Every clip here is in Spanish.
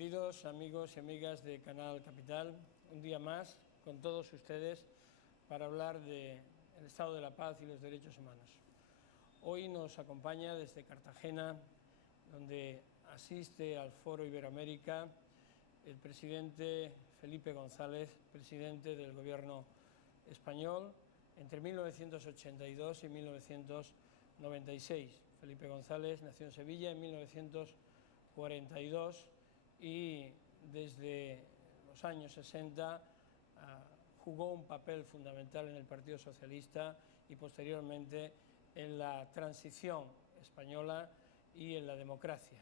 Queridos amigos y amigas de Canal Capital, un día más con todos ustedes para hablar del estado de la paz y los derechos humanos. Hoy nos acompaña desde Cartagena, donde asiste al Foro Iberoamérica, el presidente Felipe González, presidente del Gobierno español entre 1982 y 1996. Felipe González nació en Sevilla en 1942 y desde los años 60 jugó un papel fundamental en el Partido Socialista y posteriormente en la transición española y en la democracia.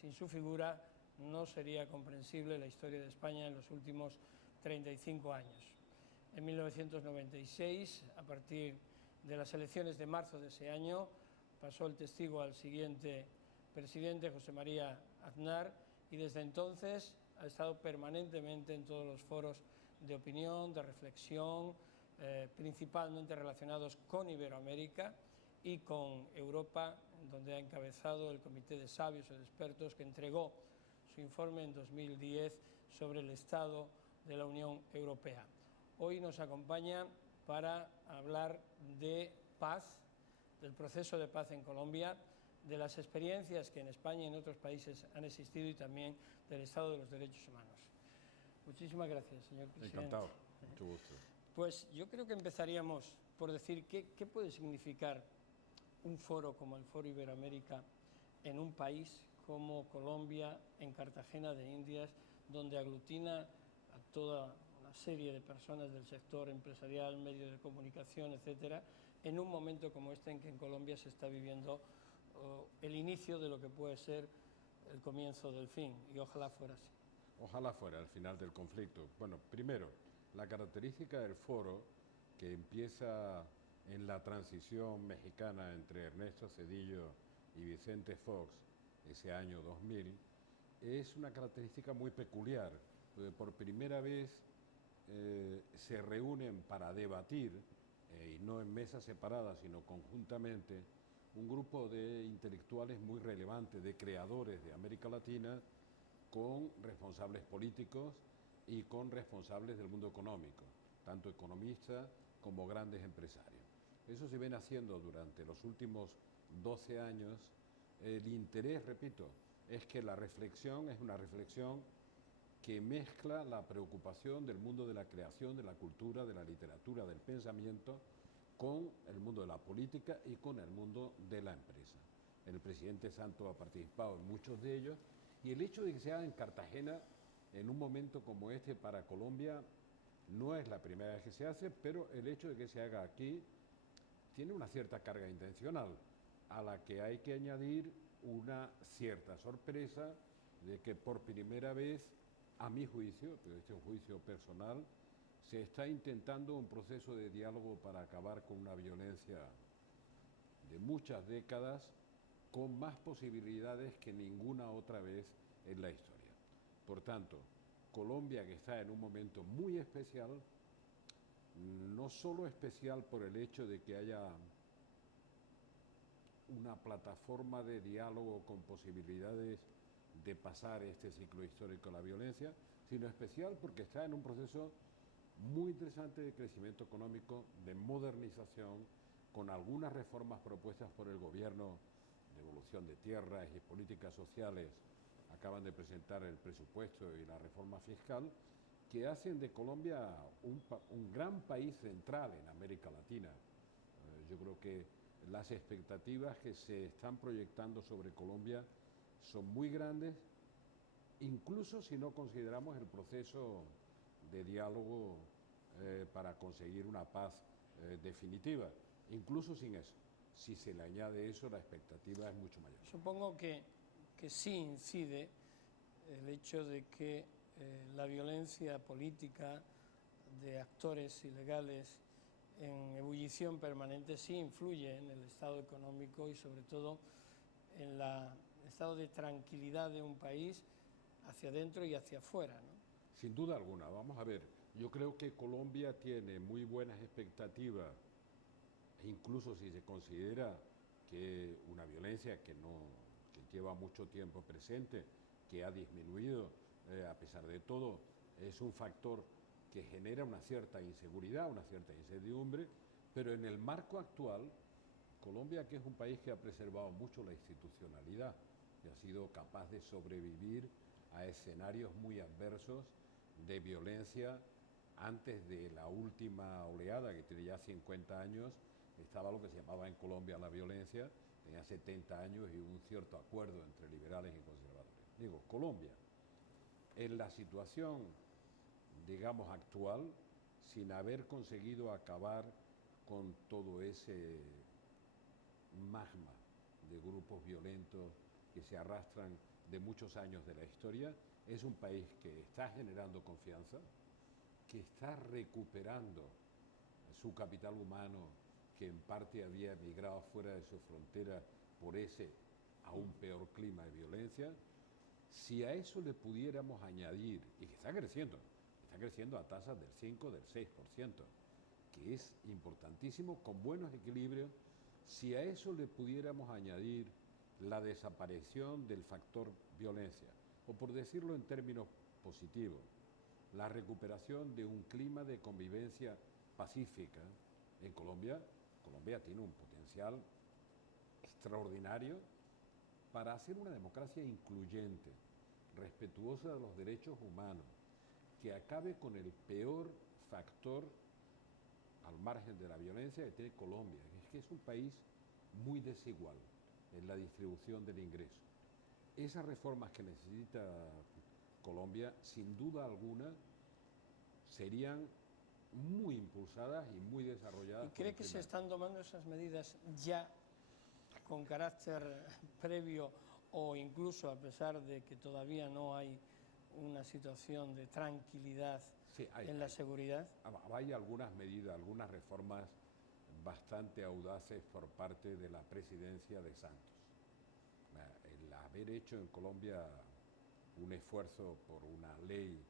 Sin su figura no sería comprensible la historia de España en los últimos 35 años. En 1996, a partir de las elecciones de marzo de ese año, pasó el testigo al siguiente presidente, José María Aznar, y desde entonces ha estado permanentemente en todos los foros de opinión, de reflexión, principalmente relacionados con Iberoamérica y con Europa, donde ha encabezado el Comité de Sabios o de Expertos que entregó su informe en 2010 sobre el estado de la Unión Europea. Hoy nos acompaña para hablar de paz, del proceso de paz en Colombia, de las experiencias que en España y en otros países han existido y también del estado de los derechos humanos. Muchísimas gracias, señor presidente. Encantado, mucho gusto. Pues yo creo que empezaríamos por decir qué puede significar un foro como el Foro Iberoamérica en un país como Colombia, en Cartagena de Indias, donde aglutina a toda una serie de personas del sector empresarial, medios de comunicación, etcétera, en un momento como este en que en Colombia se está viviendo el inicio de lo que puede ser el comienzo del fin, y ojalá fuera así. Ojalá fuera el final del conflicto. Bueno, primero, la característica del foro, que empieza en la transición mexicana entre Ernesto Zedillo y Vicente Fox, ese año 2000, es una característica muy peculiar, porque por primera vez se reúnen para debatir, y no en mesas separadas, sino conjuntamente, un grupo de intelectuales muy relevantes, de creadores de América Latina, con responsables políticos y con responsables del mundo económico, tanto economistas como grandes empresarios. Eso se viene haciendo durante los últimos 12 años. El interés, repito, es que la reflexión es una reflexión que mezcla la preocupación del mundo de la creación, de la cultura, de la literatura, del pensamiento, con el mundo de la política y con el mundo de la empresa. El presidente Santos ha participado en muchos de ellos, y el hecho de que se haga en Cartagena en un momento como este para Colombia no es la primera vez que se hace, pero el hecho de que se haga aquí tiene una cierta carga intencional, a la que hay que añadir una cierta sorpresa de que por primera vez, a mi juicio, pero este es un juicio personal, se está intentando un proceso de diálogo para acabar con una violencia de muchas décadas, con más posibilidades que ninguna otra vez en la historia. Por tanto, Colombia, que está en un momento muy especial, no solo especial por el hecho de que haya una plataforma de diálogo con posibilidades de pasar este ciclo histórico de la violencia, sino especial porque está en un proceso muy interesante de crecimiento económico, de modernización, con algunas reformas propuestas por el gobierno, de evolución de tierras y políticas sociales. Acaban de presentar el presupuesto y la reforma fiscal, que hacen de Colombia un gran país central en América Latina. Yo creo que las expectativas que se están proyectando sobre Colombia son muy grandes, incluso si no consideramos el proceso de diálogo para conseguir una paz definitiva. Incluso sin eso, si se le añade eso, la expectativa es mucho mayor. Supongo que sí incide el hecho de que la violencia política de actores ilegales en ebullición permanente sí influye en el estado económico y sobre todo en el estado de tranquilidad de un país hacia adentro y hacia afuera, ¿no? Sin duda alguna. Vamos a ver, yo creo que Colombia tiene muy buenas expectativas, incluso si se considera que una violencia que lleva mucho tiempo presente, que ha disminuido, a pesar de todo, es un factor que genera una cierta inseguridad, una cierta incertidumbre, pero en el marco actual, Colombia, que es un país que ha preservado mucho la institucionalidad y ha sido capaz de sobrevivir a escenarios muy adversos de violencia. Antes de la última oleada, que tiene ya 50 años, estaba lo que se llamaba en Colombia la violencia, tenía 70 años y un cierto acuerdo entre liberales y conservadores. Digo, Colombia, en la situación, digamos, actual, sin haber conseguido acabar con todo ese magma de grupos violentos que se arrastran de muchos años de la historia, es un país que está generando confianza, que está recuperando su capital humano, que en parte había emigrado fuera de su frontera por ese aún peor clima de violencia. Si a eso le pudiéramos añadir, y que está creciendo a tasas del 5, del 6%, que es importantísimo, con buenos equilibrios, si a eso le pudiéramos añadir la desaparición del factor violencia, o por decirlo en términos positivos, la recuperación de un clima de convivencia pacífica en Colombia. Colombia tiene un potencial extraordinario para hacer una democracia incluyente, respetuosa de los derechos humanos, que acabe con el peor factor al margen de la violencia que tiene Colombia. Es que es un país muy desigual en la distribución del ingreso. Esas reformas que necesita Colombia, sin duda alguna, serían muy impulsadas y muy desarrolladas. ¿Y cree que se están tomando esas medidas ya con carácter previo o incluso a pesar de que todavía no hay una situación de tranquilidad en la seguridad? Hay algunas medidas, algunas reformas bastante audaces por parte de la presidencia de Santos. El haber hecho en Colombia un esfuerzo por una ley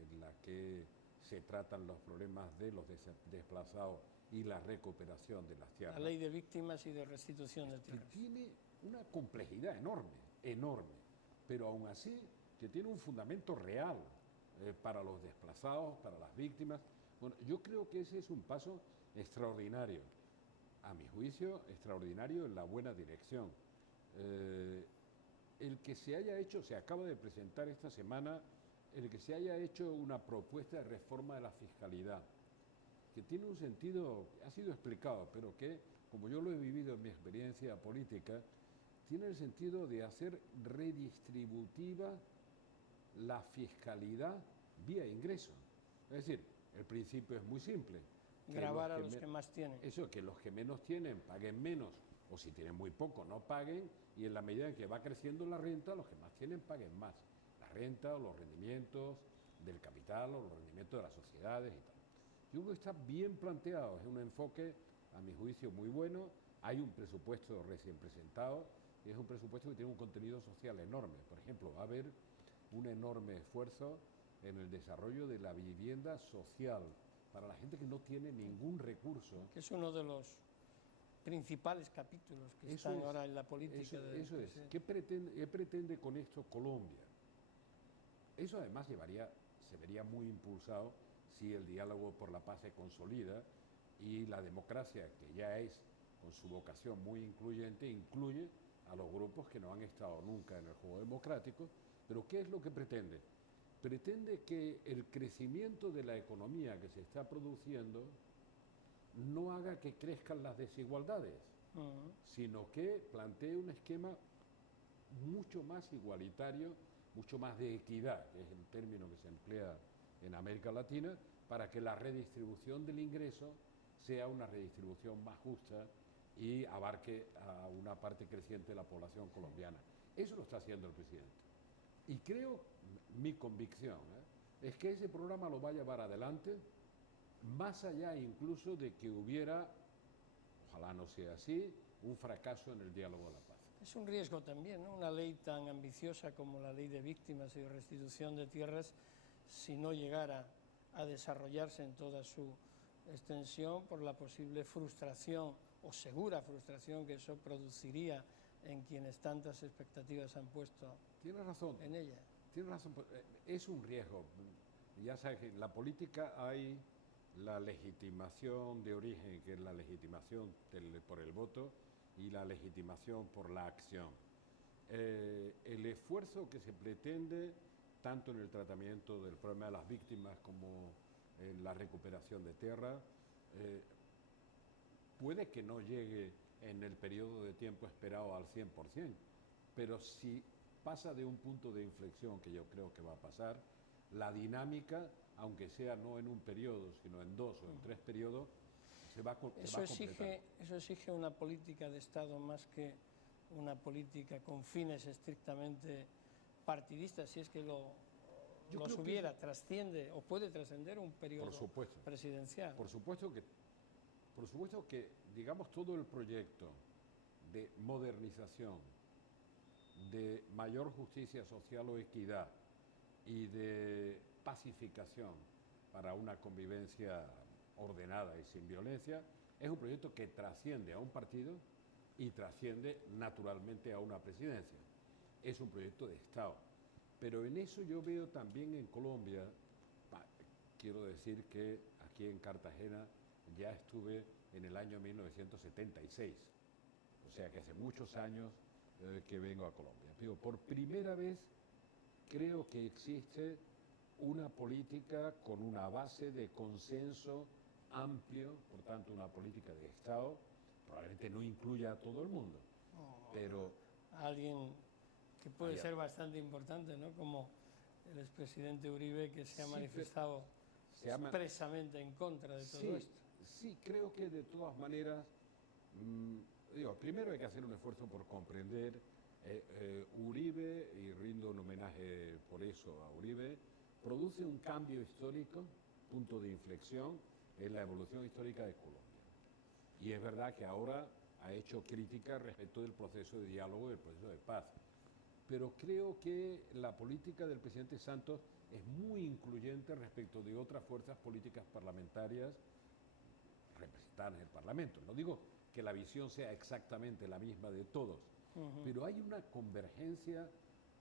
en la que se tratan los problemas de los desplazados y la recuperación de las tierras. La ley de víctimas y de restitución de tierras. Que tiene una complejidad enorme, enorme, pero aún así que tiene un fundamento real para los desplazados, para las víctimas. Bueno, yo creo que ese es un paso extraordinario, a mi juicio, extraordinario en la buena dirección. El que se haya hecho, se acaba de presentar esta semana, el que se haya hecho una propuesta de reforma de la fiscalidad, que tiene un sentido, ha sido explicado, pero que, como yo lo he vivido en mi experiencia política, tiene el sentido de hacer redistributiva la fiscalidad vía ingreso. Es decir, el principio es muy simple. Gravar a los que más tienen. Eso, que los que menos tienen paguen menos, o si tienen muy poco no paguen, y en la medida en que va creciendo la renta, los que más tienen paguen más. La renta o los rendimientos del capital o los rendimientos de las sociedades y tal. Yo creo que está bien planteado, es un enfoque, a mi juicio, muy bueno. Hay un presupuesto recién presentado y es un presupuesto que tiene un contenido social enorme. Por ejemplo, va a haber un enorme esfuerzo en el desarrollo de la vivienda social para la gente que no tiene ningún recurso. Que es uno de los principales capítulos que están ahora en la política. Eso es. ¿Qué pretende con esto Colombia? Eso además se vería muy impulsado si el diálogo por la paz se consolida y la democracia, que ya es con su vocación muy incluyente, incluye a los grupos que no han estado nunca en el juego democrático. Pero ¿qué es lo que pretende? Pretende que el crecimiento de la economía que se está produciendo no haga que crezcan las desigualdades, sino que plantee un esquema mucho más igualitario, mucho más de equidad, que es el término que se emplea en América Latina, para que la redistribución del ingreso sea una redistribución más justa y abarque a una parte creciente de la población colombiana. Eso lo está haciendo el presidente. Y creo, mi convicción, es que ese programa lo va a llevar adelante, más allá incluso de que hubiera, ojalá no sea así, un fracaso en el diálogo de la paz. Es un riesgo también, ¿no? Una ley tan ambiciosa como la ley de víctimas y de restitución de tierras, si no llegara a desarrollarse en toda su extensión, por la posible frustración o segura frustración que eso produciría en quienes tantas expectativas han puesto Tiene razón. en ella. Tienes razón, es un riesgo. Ya sabes que en la política hay la legitimación de origen, que es la legitimación por el voto, y la legitimación por la acción. El esfuerzo que se pretende, tanto en el tratamiento del problema de las víctimas como en la recuperación de tierra, puede que no llegue en el periodo de tiempo esperado al 100%, pero si pasa de un punto de inflexión, que yo creo que va a pasar, la dinámica, aunque sea no en un periodo, sino en 2 o en 3 periodos, se va a completar. Eso exige una política de Estado más que una política con fines estrictamente partidistas, si es que los hubiera, trasciende o puede trascender un periodo presidencial. Por supuesto que, digamos, todo el proyecto de modernización, de mayor justicia social o equidad y de pacificación para una convivencia ordenada y sin violencia, es un proyecto que trasciende a un partido y trasciende naturalmente a una presidencia. Es un proyecto de Estado. Pero en eso yo veo también en Colombia, quiero decir que aquí en Cartagena ya estuve en el año 1976, o sea que hace muchos años que vengo a Colombia. Pero por primera vez creo que existe una política con una base de consenso amplio, por tanto una política de Estado, probablemente no incluya a todo el mundo, pero... Alguien que puede ser bastante importante, ¿no? Como el expresidente Uribe, que se ha manifestado expresamente en contra de todo esto. Sí, creo que de todas maneras, primero hay que hacer un esfuerzo por comprender Uribe, y rindo un homenaje por eso a Uribe, produce un cambio histórico, punto de inflexión en la evolución histórica de Colombia. Y es verdad que ahora ha hecho críticas respecto del proceso de diálogo y del proceso de paz. Pero creo que la política del presidente Santos es muy incluyente respecto de otras fuerzas políticas parlamentarias representadas en el Parlamento. No digo que la visión sea exactamente la misma de todos, pero hay una convergencia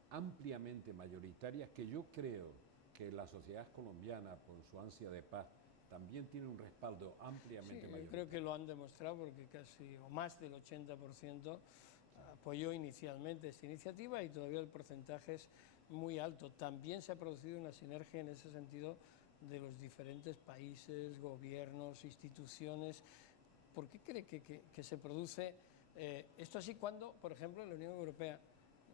ampliamente mayoritaria que yo creo que la sociedad colombiana, por su ansia de paz, también tiene un respaldo ampliamente mayoritario. Creo que lo han demostrado porque casi o más del 80% apoyó inicialmente esta iniciativa y todavía el porcentaje es muy alto. También se ha producido una sinergia en ese sentido de los diferentes países, gobiernos, instituciones. ¿Por qué cree que se produce esto así cuando, por ejemplo, en la Unión Europea,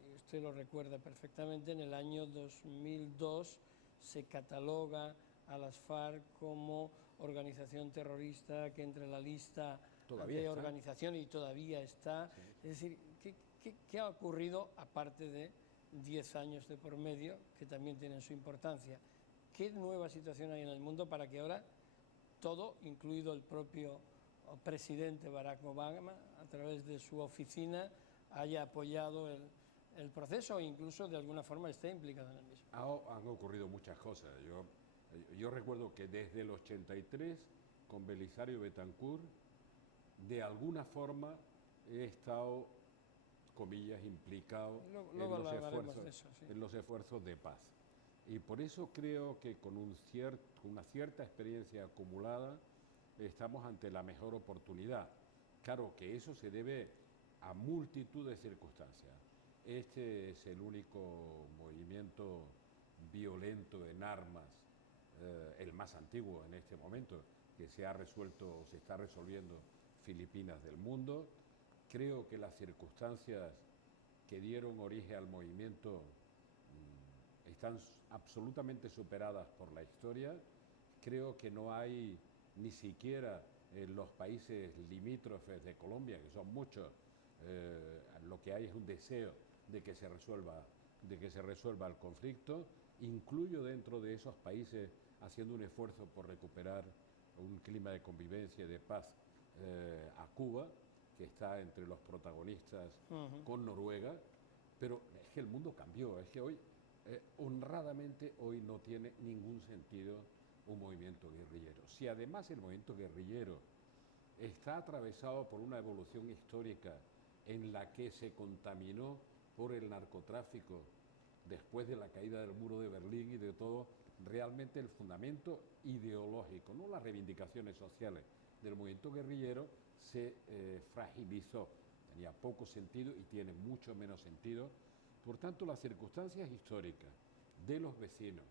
y usted lo recuerda perfectamente, en el año 2002 se cataloga a las FARC como organización terrorista que entra en la lista de organización y todavía está? Sí. Es decir, ¿qué ha ocurrido aparte de 10 años de por medio que también tienen su importancia? ¿Qué nueva situación hay en el mundo para que ahora todo, incluido el propio presidente Barack Obama, a través de su oficina, haya apoyado el proceso e incluso de alguna forma esté implicado en el mismo? Han ocurrido muchas cosas. Yo recuerdo que desde el 83, con Belisario Betancur, de alguna forma he estado, comillas, implicado en los esfuerzos de paz. Y por eso creo que con una cierta experiencia acumulada estamos ante la mejor oportunidad. Claro que eso se debe a multitud de circunstancias. Este es el único movimiento violento en armas, el más antiguo en este momento, que se ha resuelto o se está resolviendo Filipinas del mundo. Creo que las circunstancias que dieron origen al movimiento están absolutamente superadas por la historia. Creo que no hay ni siquiera en los países limítrofes de Colombia, que son muchos, lo que hay es un deseo de que se resuelva el conflicto. Incluyo dentro de esos países haciendo un esfuerzo por recuperar un clima de convivencia y de paz a Cuba, que está entre los protagonistas con Noruega, pero es que el mundo cambió, es que hoy, honradamente, hoy no tiene ningún sentido un movimiento guerrillero. Si además el movimiento guerrillero está atravesado por una evolución histórica en la que se contaminó por el narcotráfico después de la caída del muro de Berlín y de todo, realmente el fundamento ideológico, no las reivindicaciones sociales del movimiento guerrillero, se fragilizó. Tenía poco sentido y tiene mucho menos sentido. Por tanto, las circunstancias históricas de los vecinos,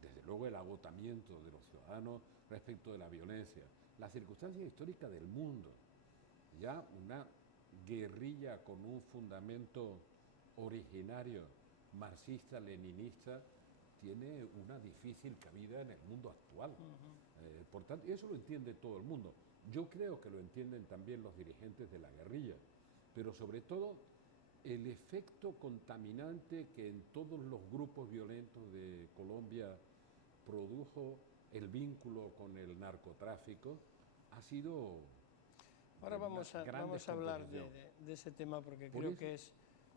desde luego el agotamiento de los ciudadanos respecto de la violencia, las circunstancias históricas del mundo, ya una guerrilla con un fundamento originario marxista-leninista tiene una difícil cabida en el mundo actual. Por tanto, y eso lo entiende todo el mundo. Yo creo que lo entienden también los dirigentes de la guerrilla, pero sobre todo el efecto contaminante que en todos los grupos violentos de Colombia produjo el vínculo con el narcotráfico ha sido... Ahora vamos a hablar de ese tema porque creo que es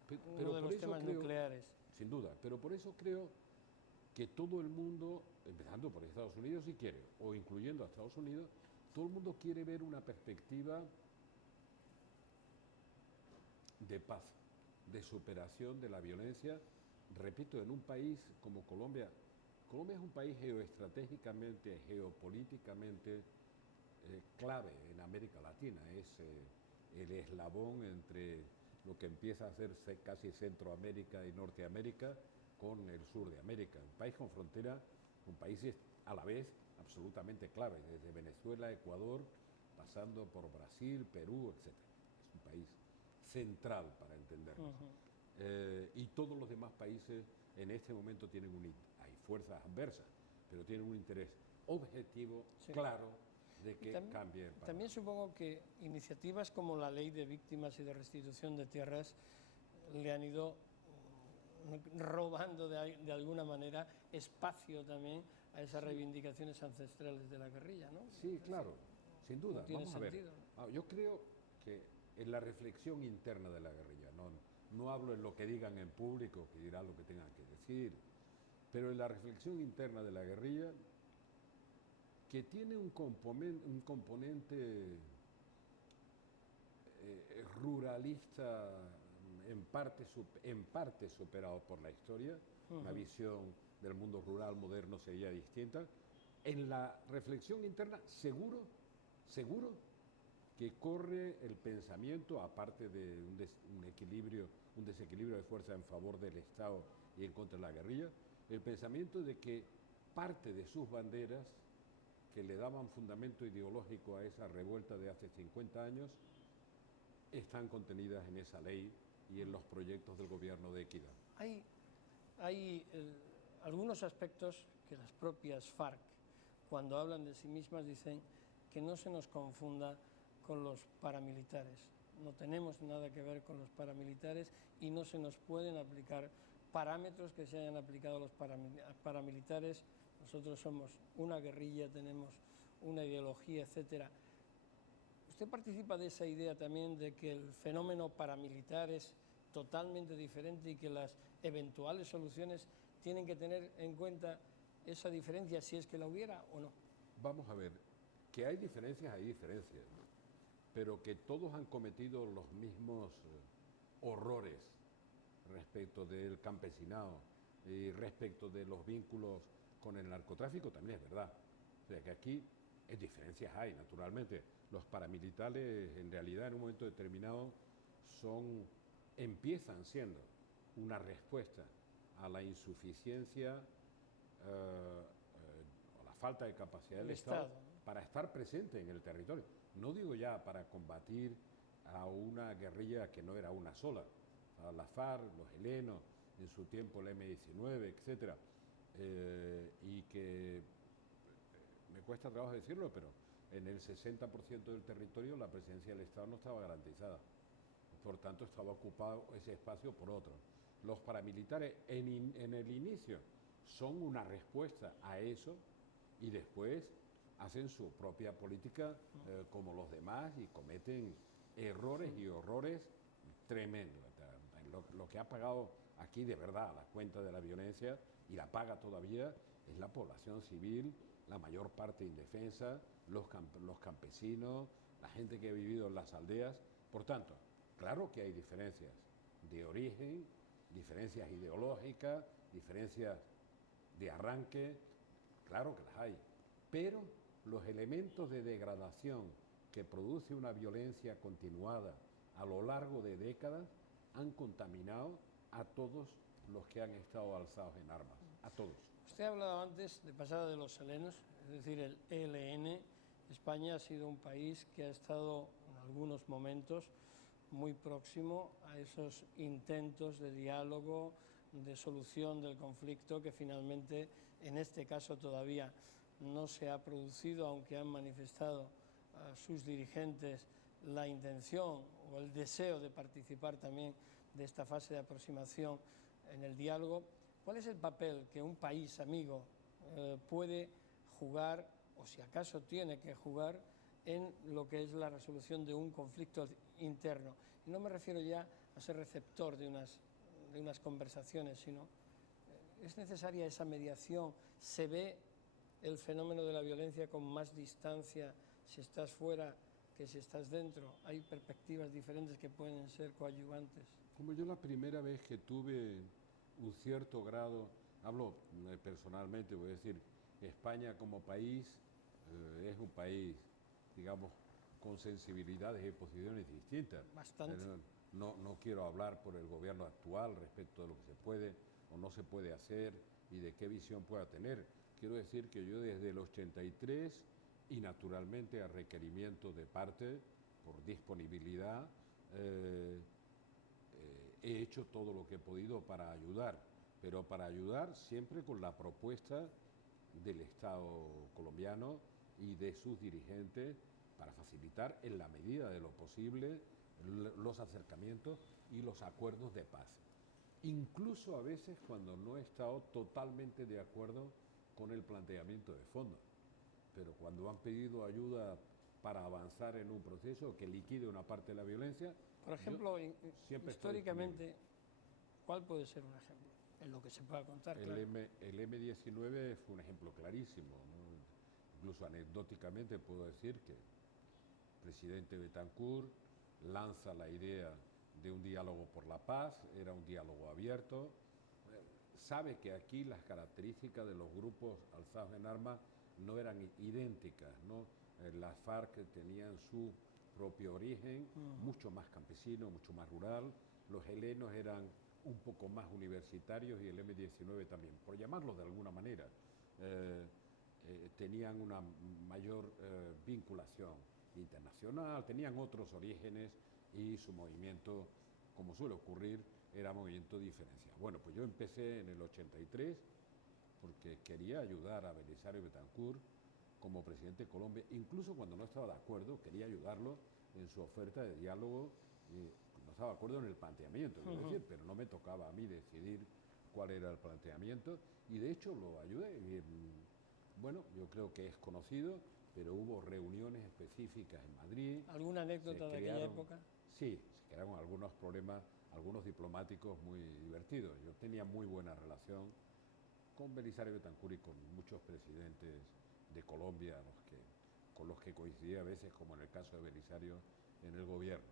uno de los temas nucleares. Sin duda, pero por eso creo que todo el mundo, empezando por Estados Unidos si quiere, o incluyendo a Estados Unidos, todo el mundo quiere ver una perspectiva de paz, de superación de la violencia, repito, en un país como Colombia. Colombia es un país geoestratégicamente, geopolíticamente clave en América Latina, es el eslabón entre lo que empieza a ser casi Centroamérica y Norteamérica con el sur de América, un país con frontera, un país a la vez absolutamente clave, desde Venezuela, Ecuador, pasando por Brasil, Perú, etc. Es un país central para entendernos. Y todos los demás países en este momento tienen hay fuerzas adversas, pero tienen un interés objetivo, claro, de que cambie el panorama. También supongo que iniciativas como la Ley de Víctimas y de Restitución de Tierras le han ido robando de alguna manera espacio también a esas reivindicaciones ancestrales de la guerrilla, ¿no? Sí, claro, sin duda. No tiene Vamos sentido. A ver. Yo creo que en la reflexión interna de la guerrilla, no hablo en lo que digan en público, que dirán lo que tengan que decir, pero en la reflexión interna de la guerrilla, que tiene un componente ruralista en parte superado por la historia, una visión del mundo rural moderno sería distinta. En la reflexión interna, seguro que corre el pensamiento, aparte de un desequilibrio de fuerza en favor del Estado y en contra de la guerrilla, el pensamiento de que parte de sus banderas que le daban fundamento ideológico a esa revuelta de hace 50 años, están contenidas en esa ley y en los proyectos del gobierno de equidad. Hay algunos aspectos que las propias FARC, cuando hablan de sí mismas, dicen que no se nos confunda con los paramilitares. No tenemos nada que ver con los paramilitares y no se nos pueden aplicar parámetros que se hayan aplicado a los paramilitares. Nosotros somos una guerrilla, tenemos una ideología, etcétera. ¿Usted participa de esa idea también de que el fenómeno paramilitar es totalmente diferente y que las eventuales soluciones tienen que tener en cuenta esa diferencia, si es que la hubiera o no? Vamos a ver, que hay diferencias, ¿no? Pero que todos han cometido los mismos horrores respecto del campesinado y respecto de los vínculos con el narcotráfico, también es verdad. O sea que aquí diferencias hay, naturalmente. Los paramilitares, en realidad, en un momento determinado, empiezan siendo una respuesta a la insuficiencia o la falta de capacidad del Estado para estar presente en el territorio. No digo ya para combatir a una guerrilla que no era una sola, a la FARC, los helenos, en su tiempo el M-19, etcétera, y que me cuesta trabajo decirlo, pero en el 60% del territorio la presencia del Estado no estaba garantizada. Por tanto, estaba ocupado ese espacio por otros. Los paramilitares en el inicio son una respuesta a eso y después hacen su propia política como los demás y cometen errores y horrores tremendos. Lo que ha pagado aquí de verdad la cuenta de la violencia y la paga todavía es la población civil, la mayor parte indefensa, los campesinos, la gente que ha vivido en las aldeas. Por tanto, claro que hay diferencias de origen, diferencias ideológicas, diferencias de arranque, claro que las hay, pero los elementos de degradación que produce una violencia continuada a lo largo de décadas han contaminado a todos los que han estado alzados en armas, a todos. Usted ha hablado antes de pasada de los helenos, es decir, el ELN. España ha sido un país que ha estado en algunos momentos muy próximo a esos intentos de diálogo, de solución del conflicto que finalmente en este caso todavía no se ha producido, aunque han manifestado a sus dirigentes la intención o el deseo de participar también de esta fase de aproximación en el diálogo. ¿Cuál es el papel que un país amigo puede jugar, o si acaso tiene que jugar, en lo que es la resolución de un conflicto interno? Y no me refiero ya a ser receptor de unas conversaciones, sino es necesaria esa mediación. ¿Se ve el fenómeno de la violencia con más distancia si estás fuera que si estás dentro? ¿Hay perspectivas diferentes que pueden ser coadyuvantes? Como yo la primera vez que tuve un cierto grado, hablo personalmente, voy a decir, España como país es un país, digamos, con sensibilidades y posiciones distintas. Bastante. No quiero hablar por el gobierno actual respecto de lo que se puede o no se puede hacer y de qué visión pueda tener. Quiero decir que yo desde el 83 y naturalmente a requerimiento de parte, por disponibilidad, he hecho todo lo que he podido para ayudar, pero para ayudar siempre con la propuesta del Estado colombiano y de sus dirigentes para facilitar en la medida de lo posible los acercamientos y los acuerdos de paz. Incluso a veces cuando no he estado totalmente de acuerdo con el planteamiento de fondo, pero cuando han pedido ayuda para avanzar en un proceso que liquide una parte de la violencia. Por ejemplo, históricamente, ¿cuál puede ser un ejemplo en lo que se pueda contar? El M-19 fue un ejemplo clarísimo, ¿no? Incluso anecdóticamente puedo decir que el presidente Betancourt lanza la idea de un diálogo por la paz, era un diálogo abierto, sabe que aquí las características de los grupos alzados en armas no eran idénticas, ¿no? Las FARC tenían su propio origen, mucho más campesino, mucho más rural, los helenos eran un poco más universitarios y el M-19 también, por llamarlo de alguna manera, tenían una mayor vinculación internacional, tenían otros orígenes y su movimiento, como suele ocurrir, era movimiento diferenciado. Bueno, pues yo empecé en el 83 porque quería ayudar a Belisario Betancourt como presidente de Colombia, incluso cuando no estaba de acuerdo, quería ayudarlo en su oferta de diálogo, no estaba de acuerdo en el planteamiento, quiero decir, pero no me tocaba a mí decidir cuál era el planteamiento, y de hecho lo ayudé. Bueno, yo creo que es conocido, pero hubo reuniones específicas en Madrid. ¿Alguna anécdota de aquella época? Sí, se crearon algunos problemas, algunos diplomáticos muy divertidos. Yo tenía muy buena relación con Belisario Betancourt y con muchos presidentes de Colombia, con los que coincidía a veces, como en el caso de Belisario, en el gobierno.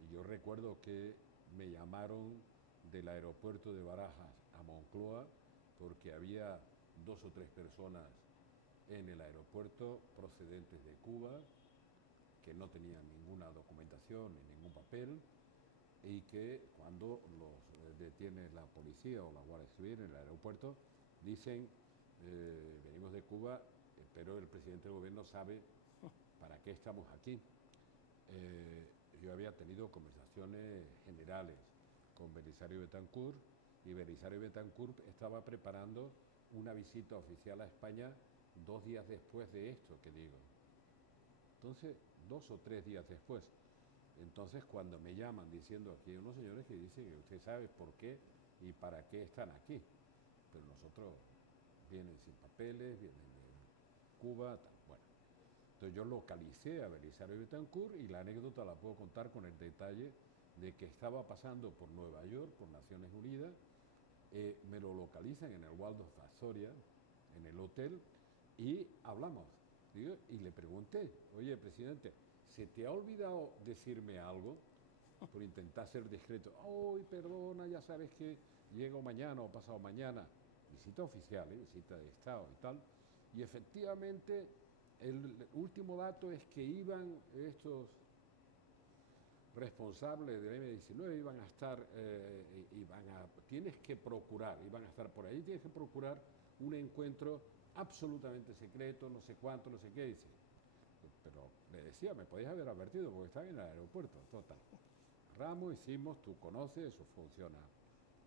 Y yo recuerdo que me llamaron del aeropuerto de Barajas a Moncloa porque había 2 o 3 personas en el aeropuerto procedentes de Cuba que no tenían ninguna documentación ni ningún papel y que cuando los detiene la policía o la Guardia Civil en el aeropuerto dicen venimos de Cuba, pero el presidente del gobierno sabe para qué estamos aquí. Yo había tenido conversaciones generales con Belisario Betancourt y Belisario Betancourt estaba preparando una visita oficial a España 2 días después de esto que digo. Entonces, 2 o 3 días después. Entonces, cuando me llaman diciendo aquí hay unos señores que dicen que usted sabe por qué y para qué están aquí, pero nosotros vienen sin papeles, vienen de Cuba, tal. Bueno, entonces yo localicé a Belisario Betancourt y la anécdota la puedo contar con el detalle de que estaba pasando por Nueva York, por Naciones Unidas, me lo localizan en el Waldorf Astoria, en el hotel, y hablamos. ¿Digo? Y le pregunté, oye, presidente, ¿se te ha olvidado decirme algo? Por intentar ser discreto. ¡Ay, perdona, ya sabes que llego mañana o pasado mañana, visita oficial, visita de Estado y tal, y efectivamente el último dato es que iban estos responsables del M19, iban a estar, tienes que procurar, iban a estar por ahí, tienes que procurar un encuentro absolutamente secreto, no sé cuánto, no sé qué, dice. Pero le decía, me podías haber advertido porque estaba en el aeropuerto, total. Ramos, hicimos, tú conoces, eso funciona,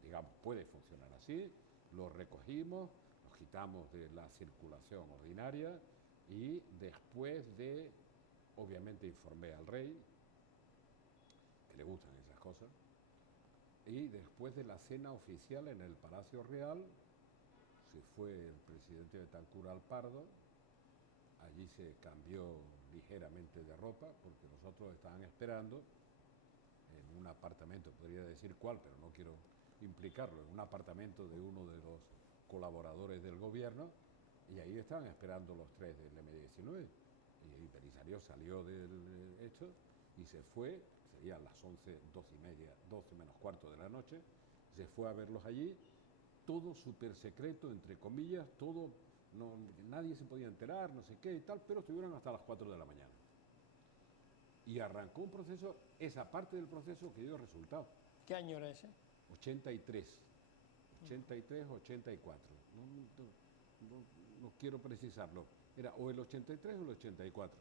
digamos, puede funcionar así, lo recogimos, nos quitamos de la circulación ordinaria y después de, obviamente informé al rey, que le gustan esas cosas, y después de la cena oficial en el Palacio Real, se fue el presidente Betancur al Pardo, allí se cambió ligeramente de ropa, porque los otros estaban esperando en un apartamento, podría decir cuál, pero no quiero implicarlo, en un apartamento de uno de los colaboradores del gobierno, y ahí estaban esperando los tres del M19. Y Belisario salió del hecho y se fue, serían las 11, 12 y media, 12 menos cuarto de la noche, se fue a verlos allí, todo súper secreto, entre comillas, todo, no, nadie se podía enterar, no sé qué y tal, pero estuvieron hasta las 4 de la mañana. Y arrancó un proceso, esa parte del proceso que dio resultado. ¿Qué año era ese? 83, 84. No quiero precisarlo. Era o el 83 o el 84.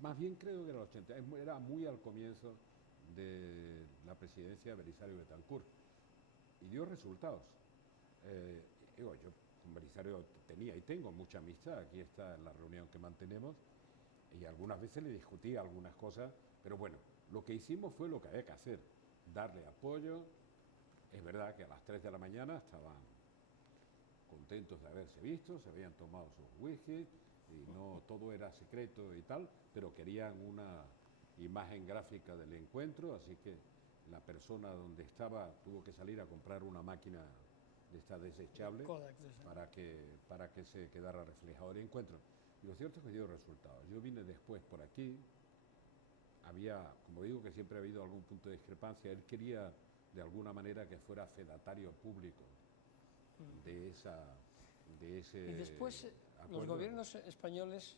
Más bien creo que era el 80. Era muy al comienzo de la presidencia de Belisario Betancur. Y dio resultados. Yo con Belisario tenía y tengo mucha amistad. Aquí está la reunión que mantenemos. Y algunas veces le discutí algunas cosas, pero bueno, lo que hicimos fue lo que había que hacer, darle apoyo. Es verdad que a las 3 de la mañana estaban contentos de haberse visto, se habían tomado sus whisky y no todo era secreto y tal, pero querían una imagen gráfica del encuentro, así que la persona donde estaba tuvo que salir a comprar una máquina de esta desechable para que se quedara reflejado el encuentro. Y lo cierto es que dio resultados. Yo vine después por aquí, había, como digo, que siempre ha habido algún punto de discrepancia. Él quería, de alguna manera, que fuera fedatario público de ese Y después, acuerdo. los gobiernos españoles,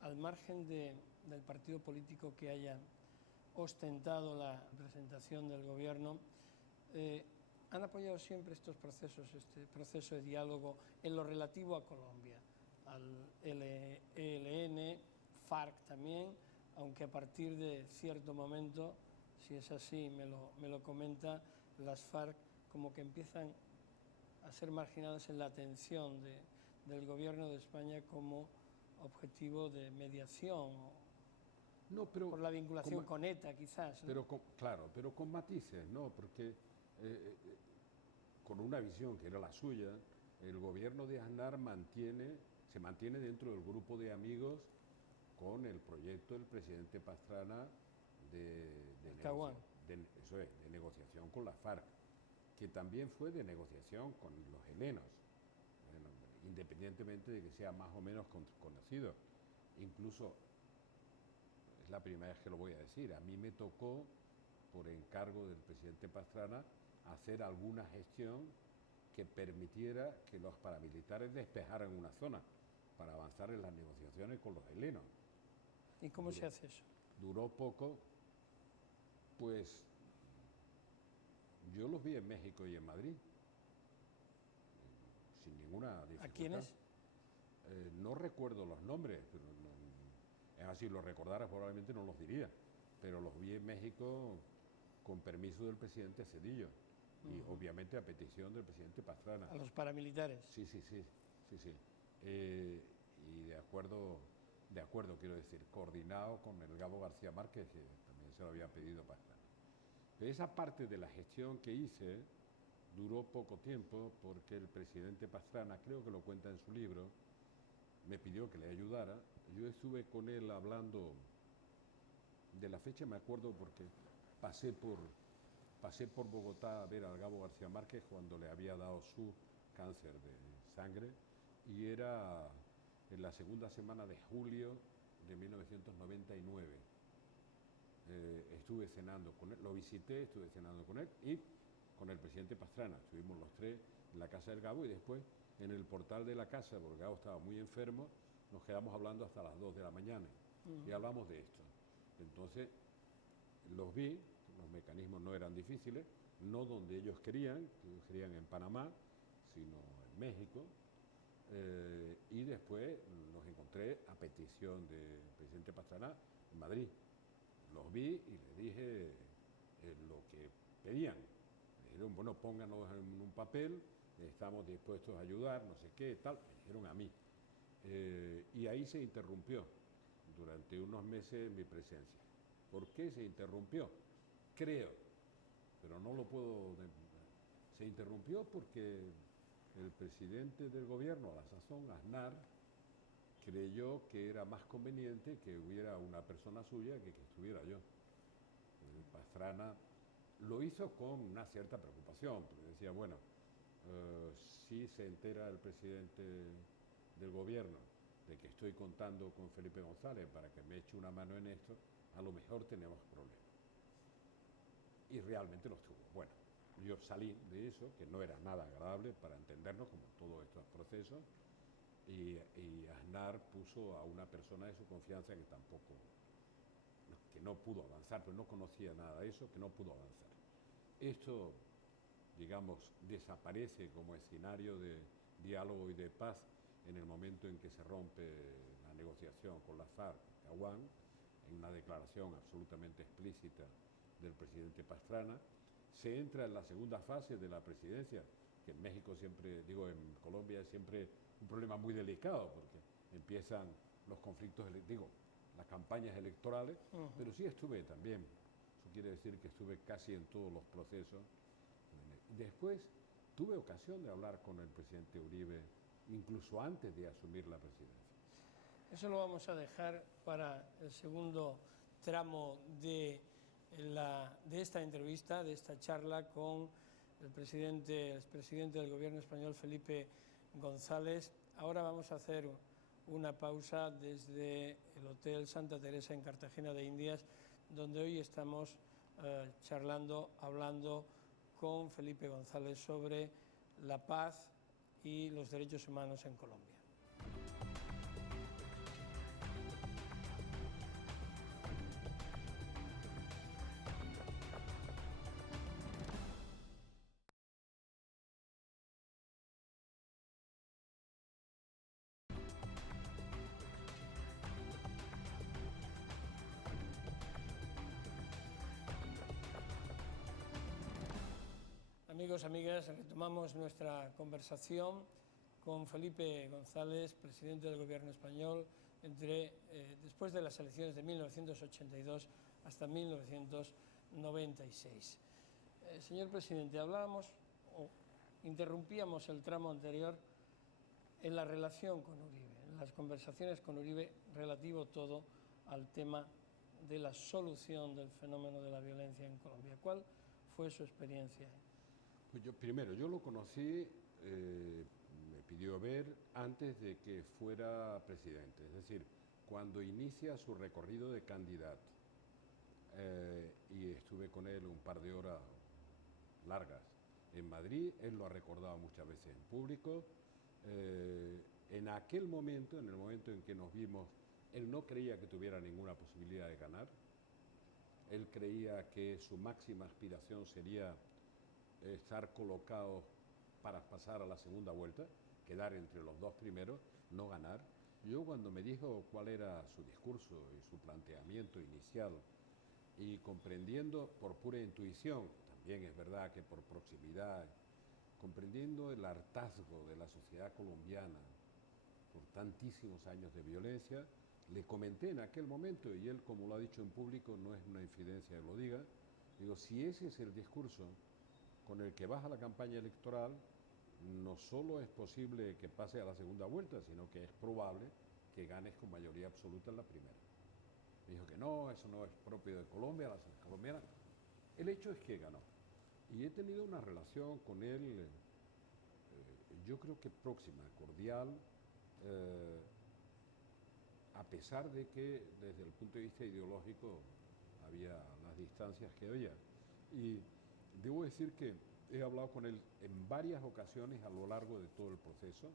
al margen del partido político que haya ostentado la representación del gobierno, han apoyado siempre estos procesos, este proceso de diálogo en lo relativo a Colombia, al ELN, FARC también, aunque a partir de cierto momento, si es así, me lo comenta, las FARC como que empiezan a ser marginadas en la atención del gobierno de España como objetivo de mediación, no, pero por la vinculación con ETA quizás, ¿no? Pero claro, pero con matices, ¿no? Porque con una visión que era la suya, el gobierno de Aznar se mantiene dentro del grupo de amigos con el proyecto del presidente Pastrana de negociación con la FARC, que también fue de negociación con los helenos, independientemente de que sea más o menos conocido. Incluso, es la primera vez que lo voy a decir, a mí me tocó, por encargo del presidente Pastrana, hacer alguna gestión que permitiera que los paramilitares despejaran una zona para avanzar en las negociaciones con los helenos. ¿Y cómo se hace eso? Duró poco, pues yo los vi en México y en Madrid, sin ninguna dificultad. ¿A quiénes? No recuerdo los nombres, pero es así, los recordara probablemente no los diría, pero los vi en México con permiso del presidente Zedillo y obviamente a petición del presidente Pastrana. ¿A los paramilitares? Sí. Y de acuerdo, quiero decir, coordinado con el Gabo García Márquez, que también se lo había pedido Pastrana. Pero esa parte de la gestión que hice duró poco tiempo porque el presidente Pastrana, creo que lo cuenta en su libro, me pidió que le ayudara. Yo estuve con él hablando de la fecha, me acuerdo porque pasé por Bogotá a ver al Gabo García Márquez cuando le había dado su cáncer de sangre y era en la segunda semana de julio de 1999. Estuve cenando con él, lo visité, estuve cenando con él y con el presidente Pastrana. Estuvimos los tres en la casa del Gabo y después en el portal de la casa, porque Gabo estaba muy enfermo, nos quedamos hablando hasta las 2 de la mañana y hablamos de esto. Entonces los vi, los mecanismos no eran difíciles, no donde ellos querían en Panamá, sino en México, y después los encontré a petición del presidente Pastrana en Madrid. Los vi y les dije lo que pedían. Me dijeron, bueno, pónganos en un papel, estamos dispuestos a ayudar, no sé qué, tal. Me dijeron a mí. Y ahí se interrumpió durante unos meses mi presencia. ¿Por qué se interrumpió? Creo, pero no lo puedo... Se interrumpió porque el presidente del gobierno, a la sazón, Aznar, creyó que era más conveniente que hubiera una persona suya que estuviera yo. Pastrana lo hizo con una cierta preocupación, porque decía, bueno, si se entera el presidente del gobierno de que estoy contando con Felipe González para que me eche una mano en esto, a lo mejor tenemos problemas. Y realmente los tuvo. Bueno, yo salí de eso, que no era nada agradable para entendernos, como todos estos procesos, y Aznar puso a una persona de su confianza que no pudo avanzar, pero no conocía nada de eso, que no pudo avanzar. Esto, digamos, desaparece como escenario de diálogo y de paz en el momento en que se rompe la negociación con la FARC, Caguán, en una declaración absolutamente explícita del presidente Pastrana. Se entra en la segunda fase de la presidencia, que en México siempre, digo, en Colombia es siempre un problema muy delicado, porque empiezan los conflictos, digo, las campañas electorales, pero sí estuve también, eso quiere decir que estuve casi en todos los procesos. Después tuve ocasión de hablar con el presidente Uribe, incluso antes de asumir la presidencia. Eso lo vamos a dejar para el segundo tramo de esta entrevista, de esta charla con el expresidente del gobierno español, Felipe González. Ahora vamos a hacer una pausa desde el Hotel Santa Teresa en Cartagena de Indias, donde hoy estamos hablando con Felipe González sobre la paz y los derechos humanos en Colombia. Amigos, amigas, retomamos nuestra conversación con Felipe González, presidente del gobierno español, después de las elecciones de 1982 hasta 1996. Señor presidente, interrumpíamos el tramo anterior en la relación con Uribe, en las conversaciones con Uribe relativo todo al tema de la solución del fenómeno de la violencia en Colombia. ¿Cuál fue su experiencia? Pues yo lo conocí, me pidió ver antes de que fuera presidente, es decir, cuando inicia su recorrido de candidato. Y estuve con él un par de horas largas en Madrid, él lo ha recordado muchas veces en público. En aquel momento, en el momento en que nos vimos, él no creía que tuviera ninguna posibilidad de ganar. Él creía que su máxima aspiración sería estar colocado para pasar a la segunda vuelta, quedar entre los dos primeros, no ganar. Yo cuando me dijo cuál era su discurso y su planteamiento inicial, y comprendiendo por pura intuición, también es verdad que por proximidad, comprendiendo el hartazgo de la sociedad colombiana por tantísimos años de violencia, le comenté en aquel momento, y él, como lo ha dicho en público, no es una infidencia que lo diga, digo, si ese es el discurso con el que vas a la campaña electoral, no solo es posible que pase a la segunda vuelta, sino que es probable que ganes con mayoría absoluta en la primera. Me dijo que no, eso no es propio de Colombia, la sociedad colombiana. El hecho es que ganó. Y he tenido una relación con él, yo creo que próxima, cordial, a pesar de que desde el punto de vista ideológico había las distancias que había. Y debo decir que he hablado con él en varias ocasiones a lo largo de todo el proceso.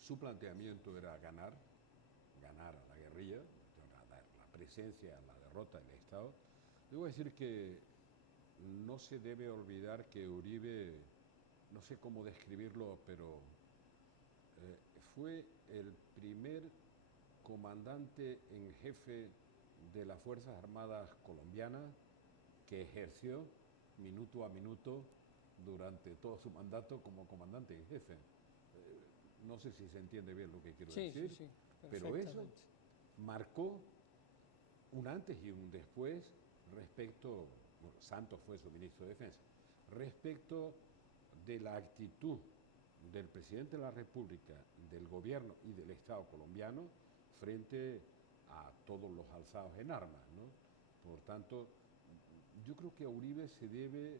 Su planteamiento era ganar a la guerrilla, la presencia, la derrota del Estado. Debo decir que no se debe olvidar que Uribe, no sé cómo describirlo, pero fue el primer comandante en jefe de las Fuerzas Armadas colombianas que ejerció minuto a minuto durante todo su mandato como comandante en jefe. No sé si se entiende bien lo que quiero decir, sí, pero eso marcó un antes y un después respecto, bueno, Santos fue su ministro de Defensa, respecto de la actitud del presidente de la República, del gobierno y del Estado colombiano frente a todos los alzados en armas, ¿no? Por tanto, yo creo que a Uribe se debe